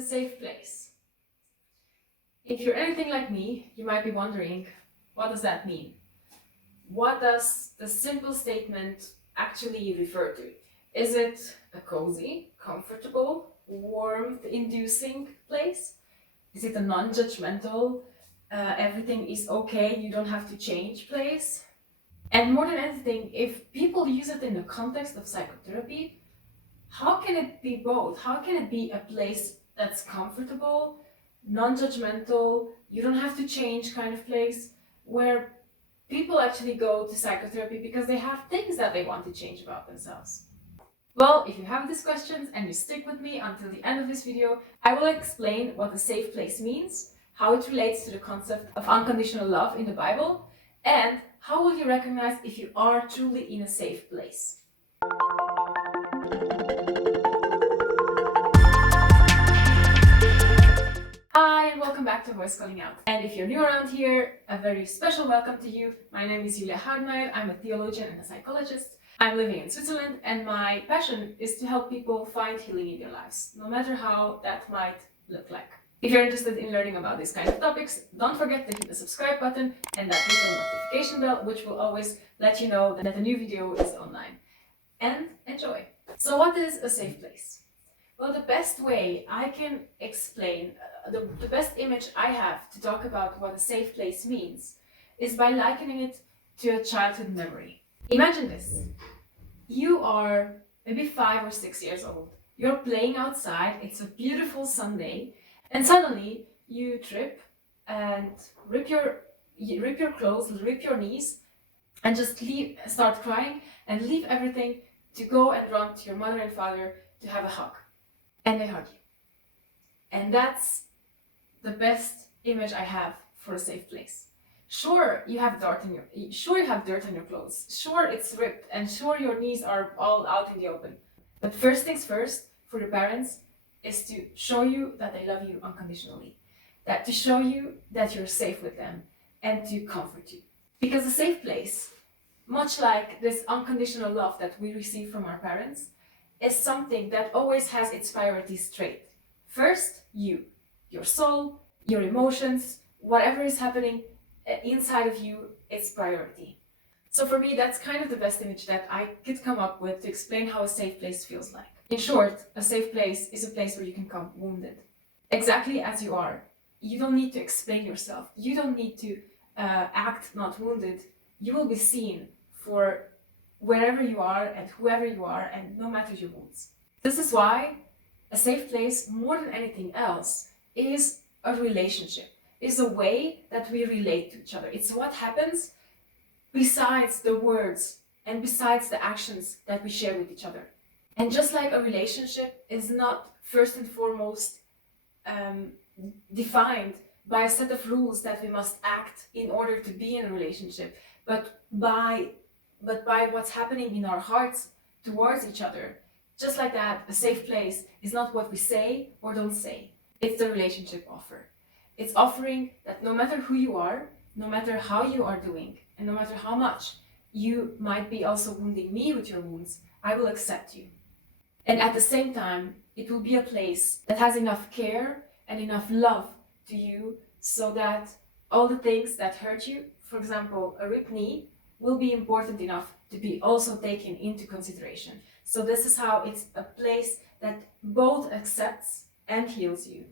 a safe place? If you're anything like me, you might be wondering, what does that mean? What does the simple statement actually refer to? Is it a cozy, comfortable, warmth-inducing place? Is it a non-judgmental, everything is okay, you don't have to change place? And more than anything, if people use it in the context of psychotherapy, how can it be both? How can it be a place that's comfortable, non-judgmental, you don't have to change kind of place, where people actually go to psychotherapy because they have things that they want to change about themselves? Well, if you have these questions and you stick with me until the end of this video, I will explain what a safe place means, how it relates to the concept of unconditional love in the Bible, and how will you recognize if you are truly in a safe place. Hi, and welcome back to Voice Calling Out. And if you're new around here, a very special welcome to you. My name is Julia Houdmeijer. I'm a theologian and a psychologist. I'm living in Switzerland, and my passion is to help people find healing in their lives, no matter how that might look like. If you're interested in learning about these kind of topics, don't forget to hit the subscribe button and that little notification bell, which will always let you know that a new video is online. And enjoy! So what is a safe place? Well, the best way I can explain, the best image I have to talk about what a safe place means is by likening it to a childhood memory. Imagine this. You are maybe 5 or 6 years old. You're playing outside, it's a beautiful Sunday, and suddenly you trip and rip your clothes, rip your knees, and just start crying and leave everything to go and run to your mother and father to have a hug. And they hug you. And that's the best image I have for a safe place. Sure, you have dirt on your clothes. Sure, it's ripped, and sure, your knees are all out in the open. But first things first, for your parents, is to show you that they love you unconditionally. That to show you that you're safe with them and to comfort you. Because a safe place, much like this unconditional love that we receive from our parents, is something that always has its priorities straight. First, you, your soul, your emotions, whatever is happening inside of you, it's priority. So for me, that's kind of the best image that I could come up with to explain how a safe place feels like. In short, a safe place is a place where you can come wounded, exactly as you are. You don't need to explain yourself. You don't need to act not wounded. You will be seen for wherever you are and whoever you are, and no matter your wounds. This is why a safe place, more than anything else, is a relationship, is a way that we relate to each other. It's what happens besides the words and besides the actions that we share with each other. And just like a relationship is not first and foremost defined by a set of rules that we must act in order to be in a relationship, but by what's happening in our hearts towards each other. Just like that, a safe place is not what we say or don't say. It's the relationship offer. It's offering that no matter who you are, no matter how you are doing, and no matter how much you might be also wounding me with your wounds, I will accept you. And at the same time, it will be a place that has enough care and enough love to you so that all the things that hurt you, for example, a ripped knee, will be important enough to be also taken into consideration. So this is how it's a place that both accepts and heals you.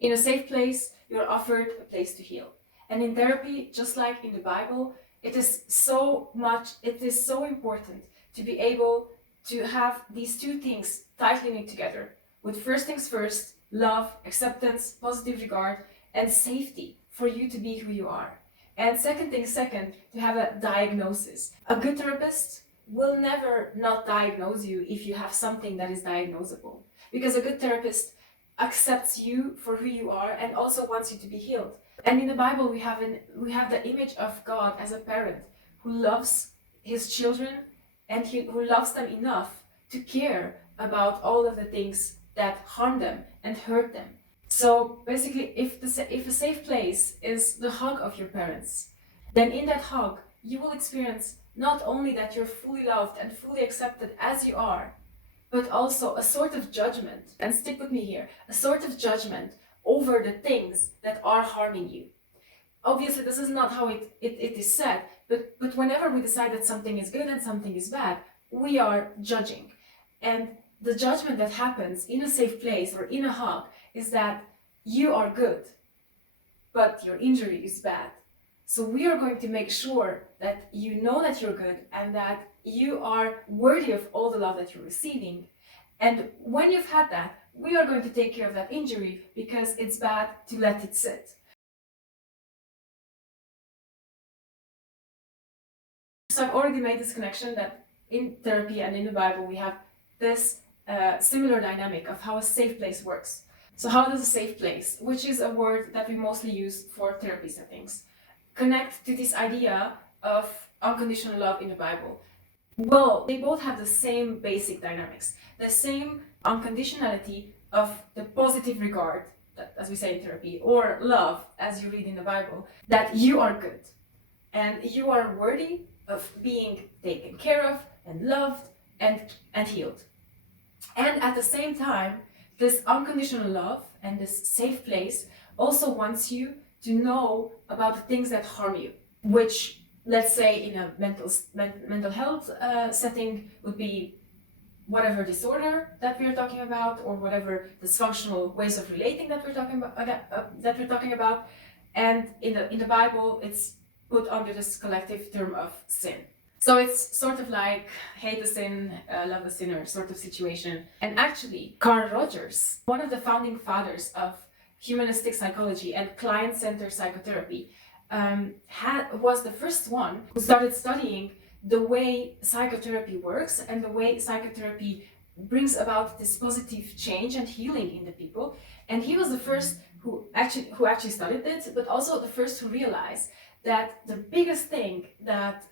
In a safe place, you're offered a place to heal. And in therapy, just like in the Bible, it is so important to be able to have these two things tightly knit together. With first things first, love, acceptance, positive regard, and safety for you to be who you are. And second thing second, to have a diagnosis. A good therapist will never not diagnose you if you have something that is diagnosable. Because a good therapist accepts you for who you are and also wants you to be healed. And in the Bible, we have the image of God as a parent who loves his children and who loves them enough to care about all of the things that harm them and hurt them. So basically, if a safe place is the hug of your parents, then in that hug, you will experience not only that you're fully loved and fully accepted as you are, but also a sort of judgment, and stick with me here, a sort of judgment over the things that are harming you. Obviously, this is not how it is said, but whenever we decide that something is good and something is bad, we are judging. And the judgment that happens in a safe place or in a hug is that you are good, but your injury is bad. So we are going to make sure that you know that you're good and that you are worthy of all the love that you're receiving. And when you've had that, we are going to take care of that injury because it's bad to let it sit. So I've already made this connection that in therapy and in the Bible we have this similar dynamic of how a safe place works. So how does a safe place, which is a word that we mostly use for therapy settings, connect to this idea of unconditional love in the Bible? Well, they both have the same basic dynamics, the same unconditionality of the positive regard, as we say in therapy, or love, as you read in the Bible, that you are good and you are worthy of being taken care of and loved and healed. And at the same time, this unconditional love and this safe place also wants you to know about the things that harm you, which, let's say in a mental health setting, would be whatever disorder that we're talking about, or whatever dysfunctional ways of relating that we're talking about. And in the Bible, it's put under this collective term of sin. So it's sort of like hate the sin, love the sinner sort of situation. And actually, Carl Rogers, one of the founding fathers of humanistic psychology and client-centered psychotherapy, was the first one who started studying the way psychotherapy works and the way psychotherapy brings about this positive change and healing in the people. And he was the first who actually studied it, but also the first who realized that the biggest thing that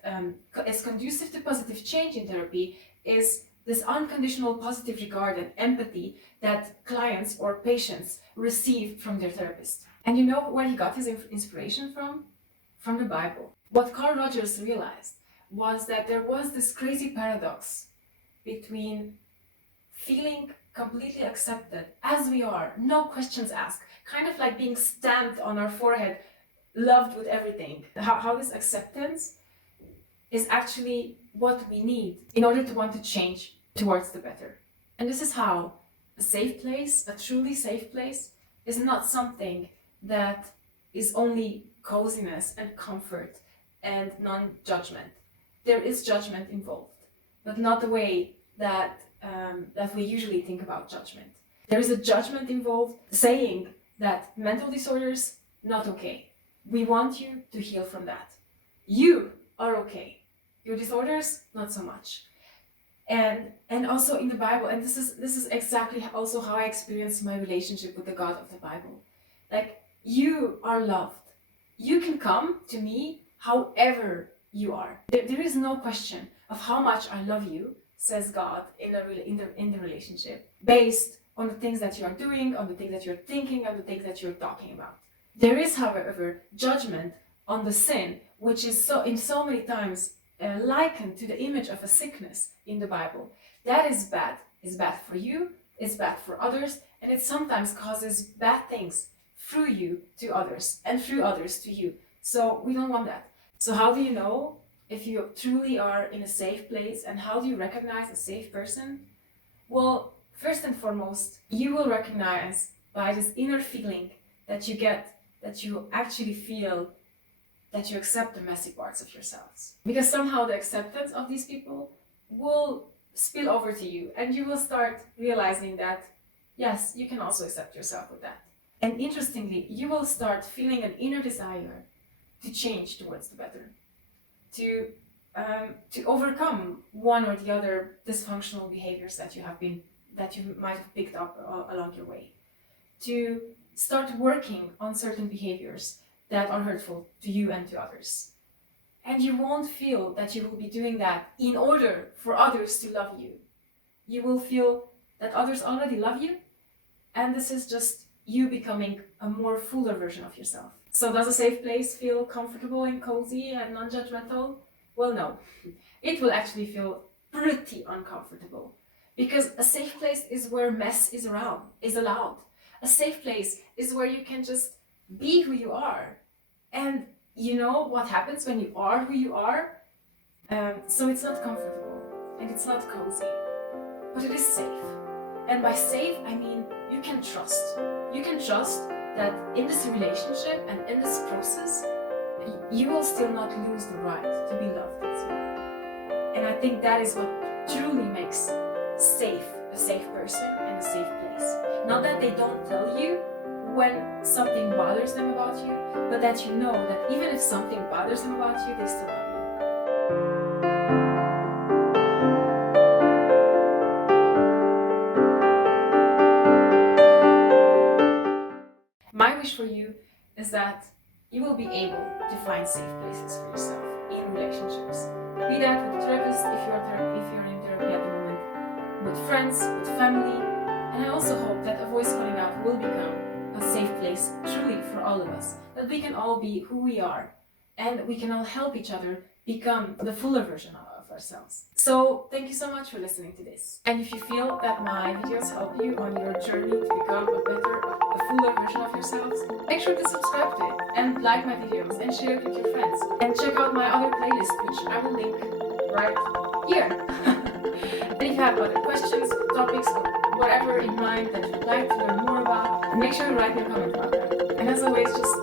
is conducive to positive change in therapy is this unconditional positive regard and empathy that clients or patients receive from their therapist. And you know where he got his inspiration from? From the Bible. What Carl Rogers realized was that there was this crazy paradox between feeling completely accepted as we are, no questions asked, kind of like being stamped on our forehead, loved with everything. How this acceptance is actually what we need in order to want to change towards the better. And this is how a safe place, a truly safe place, is not something that is only coziness and comfort and non-judgment. There is judgment involved, but not the way that we usually think about judgment. There is a judgment involved saying that mental disorders, not okay. We want you to heal from that. You are okay. Your disorders, not so much. And also in the Bible, and this is exactly also how I experienced my relationship with the God of the Bible. Like, you are loved. You can come to me however you are. There is no question of how much I love you, says God in the relationship, based on the things that you are doing, on the things that you're thinking, on the things that you're talking about. There is, however, judgment on the sin, which is so many times likened to the image of a sickness in the Bible. That is bad. It's bad for you, it's bad for others, and it sometimes causes bad things through you to others and through others to you. So we don't want that. So how do you know if you truly are in a safe place, and how do you recognize a safe person? Well, first and foremost, you will recognize by this inner feeling that you get, that you actually feel that you accept the messy parts of yourselves. Because somehow the acceptance of these people will spill over to you, and you will start realizing that, yes, you can also accept yourself with that. And interestingly, you will start feeling an inner desire to change towards the better, to overcome one or the other dysfunctional behaviors that you might have picked up along your way, to start working on certain behaviors that are hurtful to you and to others. And you won't feel that you will be doing that in order for others to love you. You will feel that others already love you, and this is just you becoming a more fuller version of yourself. So does a safe place feel comfortable and cozy and non-judgmental? Well, no. It will actually feel pretty uncomfortable, Because a safe place is where mess is allowed. A safe place is where you can just be who you are. And you know what happens when you are who you are? So it's not comfortable and it's not cozy, but it is safe. And by safe, I mean you can trust. You can trust that in this relationship and in this process, you will still not lose the right to be loved as you are. And I think that is what truly makes safe a safe person and a safe place. Not that they don't tell you when something bothers them about you, but that you know that even if something bothers them about you, they still love you. My wish for you is that you will be able to find safe places for yourself in relationships. Be that with a therapist if you're in therapy at the moment, with friends, with family, and I also hope that A Voice Calling Out will become a safe place truly for all of us, that we can all be who we are and we can all help each other become the fuller version of ourselves. So thank you so much for listening to this. And if you feel that my videos help you on your journey to become a fuller version of yourselves, make sure to subscribe to it and like my videos and share it with your friends. And check out my other playlist, which I will link right here. And if you have other questions, topics, or whatever in mind that you'd like to learn more about, make sure to write me a comment about that. And as always, just